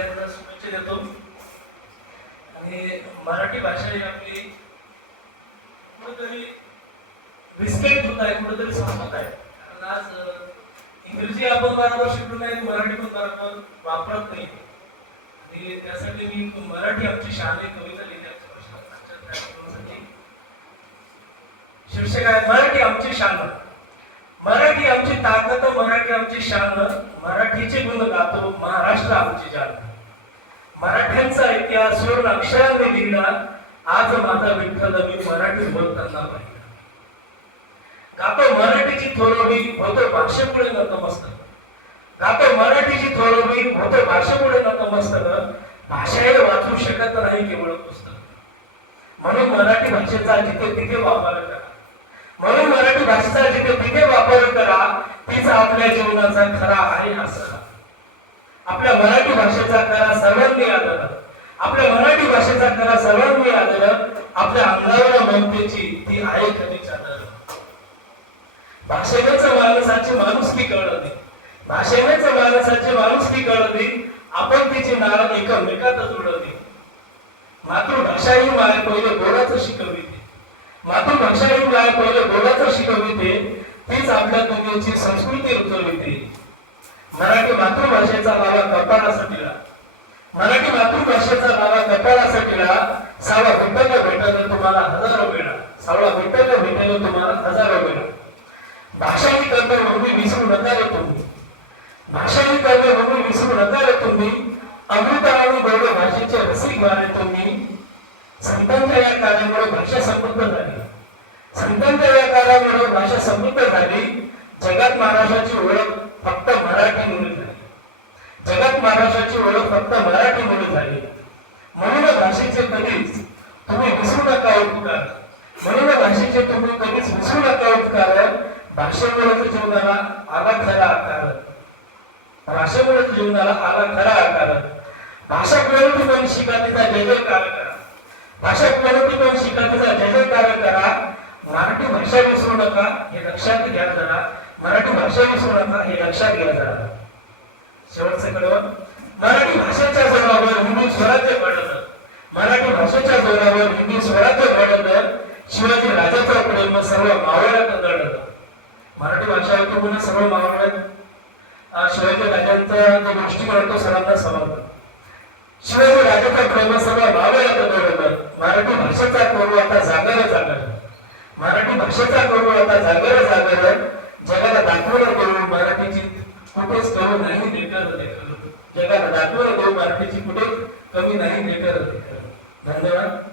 पहिल्यांदा शुभेच्छा देतो. आणि मराठी भाषा ही आपली कुठेतरी रिस्पेक्ट होत आहे, कुठेतरी संपत आहे. कारण आज इंग्रजी आपण बरोबर शिकलो नाही, मराठी पण बरोबर वापरत नाही. आणि त्यासाठी मी मराठी आमची शान ही कविता लिहिली आहे. शीर्षक आहे मराठी आमची शान. मराठी आमची ताकद, मराठी आमची शान, मराठीचे गुण गातो महाराष्ट्र आमची जान. मराठ्यांचा इतिहास स्वर्ण अक्षराने लिहिला, आज माझा विठ्ठल मी मराठी बोलताना पाहिला. गातो मराठीची थोरवी, होतो भाषेपुढे नतमस्तक. गातो मराठीची थोरवी, होतो भाषेपुढे नतमस्तक. भाषा हे वाचू शकत नाही केवळ पुस्तक. म्हणून मराठी भाषेचा जिथे तिथे वापर करा. म्हणून मराठी भाषेचा जिथे तिथे वापर करा. तीच आपल्या जीवनाचा खरा आहे आसरा. आपल्या मराठी भाषेचा करा सर्वांनी आदर. आपल्या मराठी भाषेचा करा सर्वांनी आदर. आपल्या अंगावर ममतेची ती आहे कधी चादर. भाषेनेच माणसाची माणुसकी कळली. भाषेनेच माणसाची माणुसकी कळली. आपण तिची नाळ एकमेकात जुळली. मातृभाषा ही मला पहिले गोडाचं शिकविते. मातृभाषा ही मला पहिले गोडाचं शिकविते. तीच आपल्या दुनियेची संस्कृती रुजविते. मराठी मातृभाषेचा लावा कपाळासाठीला. मराठी मातृभाषेचा लावा कपाळासाठीला. सावा विठ्ठल भेटल तुम्हाला हजारो वेळा. सावळा विठ्ठल भेटल तुम्हाला हजारो वेळा. भाषा ही कर्तव्य विसरू नका रे तुम्ही. भाषा ही कर्तव्य विसरू नका रे तुम्ही. अमृत आणि गौड भाषेचे रसिक वारे तुम्ही. संतांच्या या कार्यामुळे भाषा समृद्ध झाली. संतांच्या या कार्यामुळे भाषा समृद्ध झाली. जगात महाराष्ट्राची ओळख फक्त मराठीमुळे झाली. जगात महाराष्ट्राची ओळख फक्त मराठीमुळे झाली. म्हणून भाषेचे कधीच तुम्ही विसरू नका उपकार. म्हणून भाषेचे तुम्ही कधीच विसरू नका उपकार. भाषेमुळे जीवनाला आला खरा आकार. भाषेमुळे जीवनाला आला खरा आकार. भाषा कोणती पण शिका तिचा जय जयकार करा. भाषा कोणती पण शिका तिचा जय जयकार करा. मराठी भाषा विसरू नका हे लक्षात घ्या जरा. मराठी भाषा विसरू नका हे लक्षात घ्या जरा. शेवटचं कडवं. मराठी भाषेच्या जोरावर हिंदू स्वराज्य घडलं. मराठी भाषेच्या जोरावर हिंदू स्वराज्य घडलं. शिवाजी राजाचा प्रेम सर्व मावळ्यात दडलं. मराठी भाषा होती म्हणून सर्व मावळ्यात शिवाजी राजांचा जो दृष्टिकोन तो सर्वांना समजला. शिवाजी राजाचा प्रेम सर्व मावळ्यात दडलं. मराठी भाषेचा करू आता जागर जागर. मराठी भाषेचा करू आता जागर जागर. जगाला दाखवलं करू मराठीची कुठेच कमी नाही लेकर देखल. जगाला दाखवलं करू मराठीची कुठेच कमी नाही लेकर देखल. धन्यवाद.